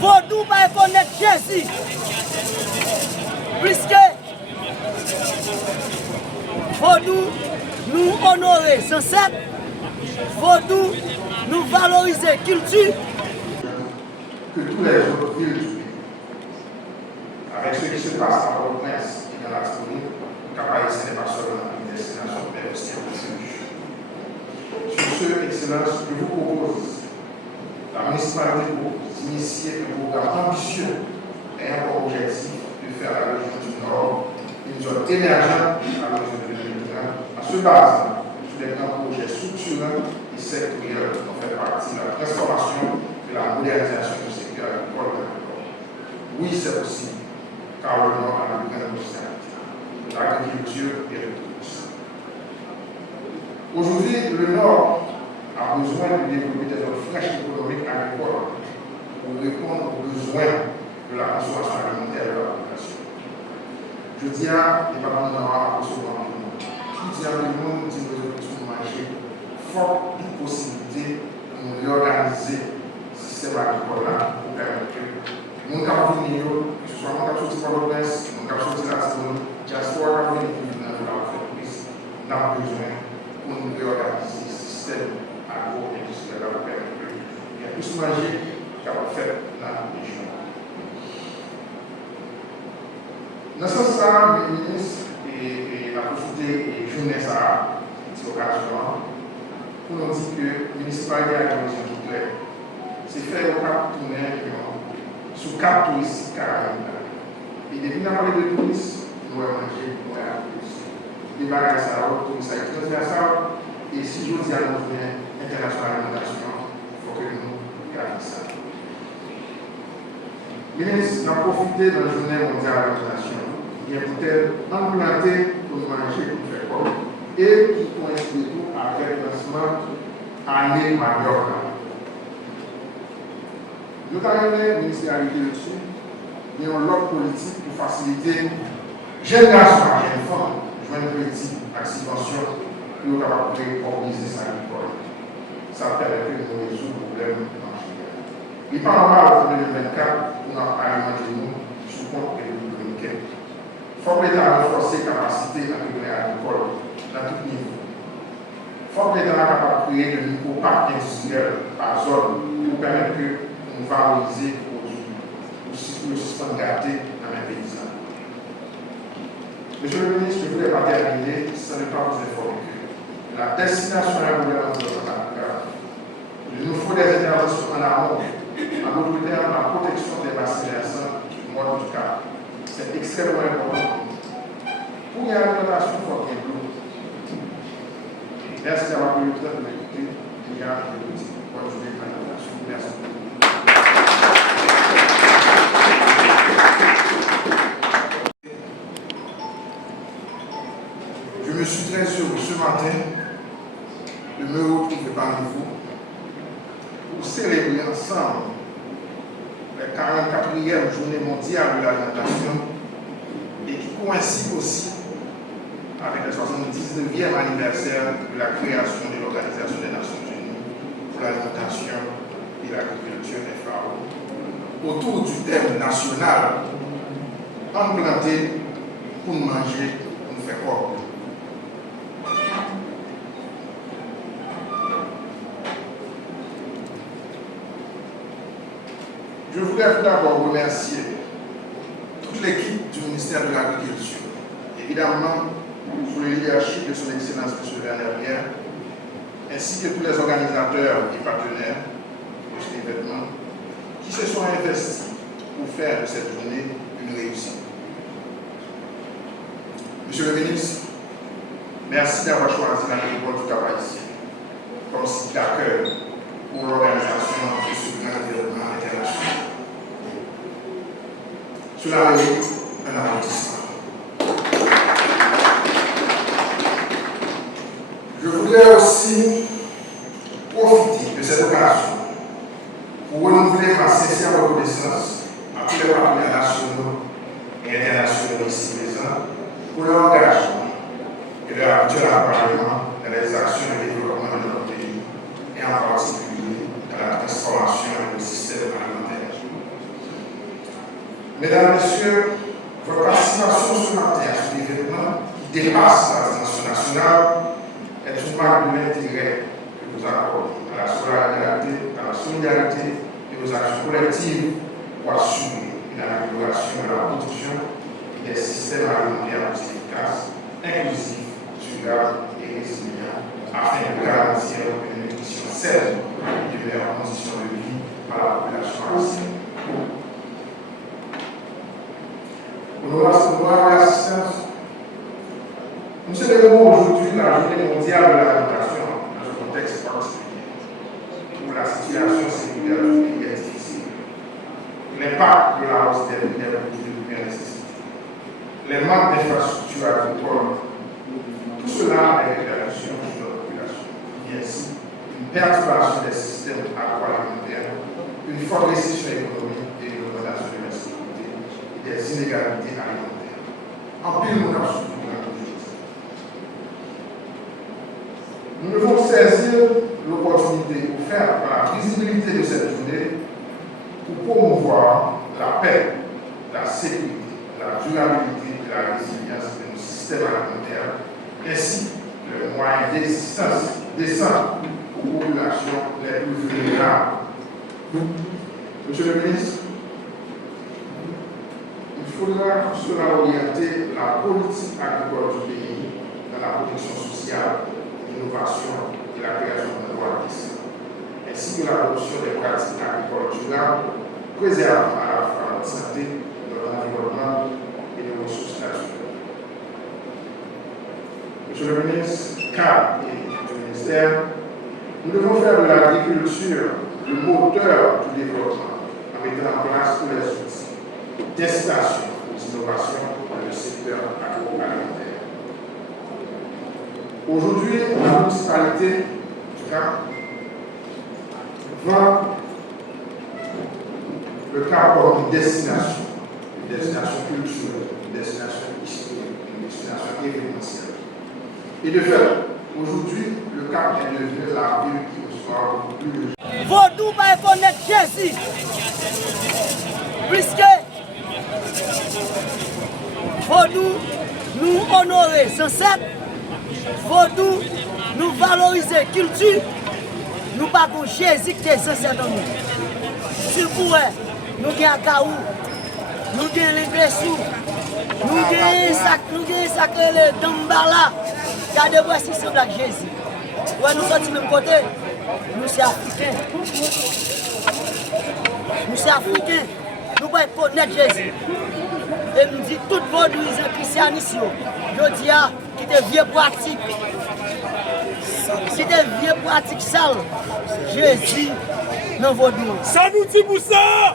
Vaudou va connaître Jésus. Puisque Vaudou nous honorer sans cesse, Vaudou nous valoriser culture. Que tous les autres villes du pays, avec ce qui se passe à Port-au-Prince et dans la Tunisie, Cap-Haïtien n'est pas seulement une destination, mais aussi un refuge. Sur ce, Excellence, je vous propose, la municipalité propose d'initier un programme ambitieux et un objectif de faire la région du Nord une zone émergente à l'horizon de 2030, en se basant sur des grands projets structurants et sectoriels qui ont fait partie de la transformation et de la modernisation du secteur agricole de Nord. Oui, c'est possible, car le Nord a une grande potentialité. L'agriculture est de tous. Aujourd'hui, le Nord a besoin de développer des zones fraîches économiques agricoles pour répondre aux besoins de la consommation alimentaire de la population. Je dis à des parents de Nord à recevoir le monde. Tout dit à le monde dit que nous devons manger fort d'une possibilité de nous réorganiser le système agricole là pour permettre que nous avons venir, que ce soit nous avons sorti par le presse, nous avons sorti la Timonie, diaspora qui vient de venir dans l'entreprise, nous avons besoin pour nous réorganiser le système agro-industriel là pour permettre que nous avons plus manger qu'à faire dans la région. Dans ce sens, le ministre et la profité et jeunesse à cette occasion, pour nous dire que le municipalité a une vision qui claire. C'est faire au cap tourner sous cap touristique carrément. Et depuis qu'on a parlé de tourisme, nous allons manger, nous allons plus. Les bagages à l'autre, tourisme à transversal, et si je dis à notre international alimentation, il faut que nous gardions ça. Le ministre a profité de la journée mondiale de l'alimentation. Il y a peut-être implanté pour manger, pour faire quoi, et qui coïncide tout avec le lancement année Mallorca. Nous avons le ministère de l'Agriculture, il y a une autre politique pour faciliter jeunes garçons et jeunes femmes, jeunes petits, à subvention, pour nous capables de créer un business agricole. Ça permet de nous résoudre le problème d'enjeu. Il parle mal en 2024 pour nous alimenter nous sous compte de l'Union. Il faut que l'État renforce les capacités agricoles dans tout niveau. Il faut que l'État soit capable de créer de nouveaux parcs industriels par zone pour permettre que nous valoriser les produits pour le système gâté dans les paysans. Monsieur le ministre, je voulais pas terminer sans ne pas vous informer que la destination à la gouvernance de notre agriculture, il nous faut des interventions en amont, en d'autres termes, la protection des bassins versants du mois du Cap. C'est extrêmement important. Pour y avoir une alimentation, il faut qu'il y ait de l'eau. Merci d'avoir pris le temps de m'écouter. Il y a une bonne journée de l'alimentation. Merci beaucoup. Je me suis très heureux ce matin de me retrouver parmi vous pour célébrer ensemble la 44e journée mondiale de l'alimentation et qui coïncide aussi avec le 79e anniversaire de la création de l'Organisation des Nations Unies pour l'alimentation et l'agriculture FAO autour du thème national implanté pour nous manger, pour nous faire corps. Je voudrais tout d'abord remercier toute l'équipe du ministère de l'Agriculture, évidemment sous le leadership de son Excellence M. Werner Bien, ainsi que tous les organisateurs et partenaires de cet événement qui se sont investis pour faire de cette journée une réussite. Monsieur le ministre, merci d'avoir choisi l'agricole du Cap-Haïtien comme site d'accueil pour l'organisation de ce grand événement international. Cela mérite un applaudissement. Je voudrais aussi profiter de cette occasion pour renouveler ma sincère reconnaissance à tous les partenaires nationaux et internationaux ici présents pour leur engagement et leur actuel accompagnement dans les actions de développement de notre pays et en particulier dans la transformation du système alimentaire. Mesdames, Messieurs, votre participation ce matin à cet événement qui dépasse la dimension nationale est une marque de l'intérêt que vous accordez à la solidarité et aux actions collectives pour assurer une amélioration de la production et des systèmes alimentaires plus efficaces, inclusifs, durables et résilients, afin de garantir une nutrition saine et de meilleures conditions de vie à la population haïtienne. Honorable l'assistance, nous célébrons aujourd'hui la journée mondiale de l'alimentation dans un contexte particulier où la situation sécuritaire du pays est difficile. L'impact de la hausse des prix des produits de première nécessité, les manques d'infrastructures agricoles, tout cela est une réaction de notre population. Et ainsi, une perturbation des systèmes agroalimentaires, une forte récession économique et une augmentation de l'insécurité et des inégalités alimentaires. En pile, nous avons surtout la politique. Nous devons saisir l'opportunité offerte par la visibilité de cette journée pour promouvoir la paix, la sécurité, la durabilité et la résilience de nos systèmes alimentaires, ainsi que les moyens d'existence décents aux populations les plus vulnérables. Monsieur le ministre, il faudra cela orienter la politique agricole du pays dans la protection sociale, l'innovation et la création d'emplois décents, ainsi que la promotion des pratiques agricoles durables, préservant à la fois notre santé, notre environnement et nos ressources naturelles. Monsieur le ministre, CAP et le ministère, nous devons faire de l'agriculture le moteur du développement en mettant en place tous les outils d'incitation aux innovations dans le secteur agroalimentaire. Aujourd'hui, la municipalité du Cap vend le Cap comme une destination culturelle, une destination historique, une destination événementielle. Et de fait, aujourd'hui, le Cap est devenu la ville qui reçoit le plus de gens. Vodou va connaître Jésus. Puisque Vodou nous honorer sans cesse, Vodou nous valoriser culture, nous pas pour Jésus qui est censé dans nous. Si vous voulez, nous avons Kaou, nous avons les Gressous, nous avons sacré Dambala, regardez voici ce black Jésus. Ouais, nous sommes du même côté, nous sommes africains. Nous sommes africains, nous pouvons connaître Jésus. Et nous disons tout Vodou, les christianisme, je dis qui est vieux pratique. Si des vieux pratiques sales, Jésus dans Vodou. Ça nous dit pour ça!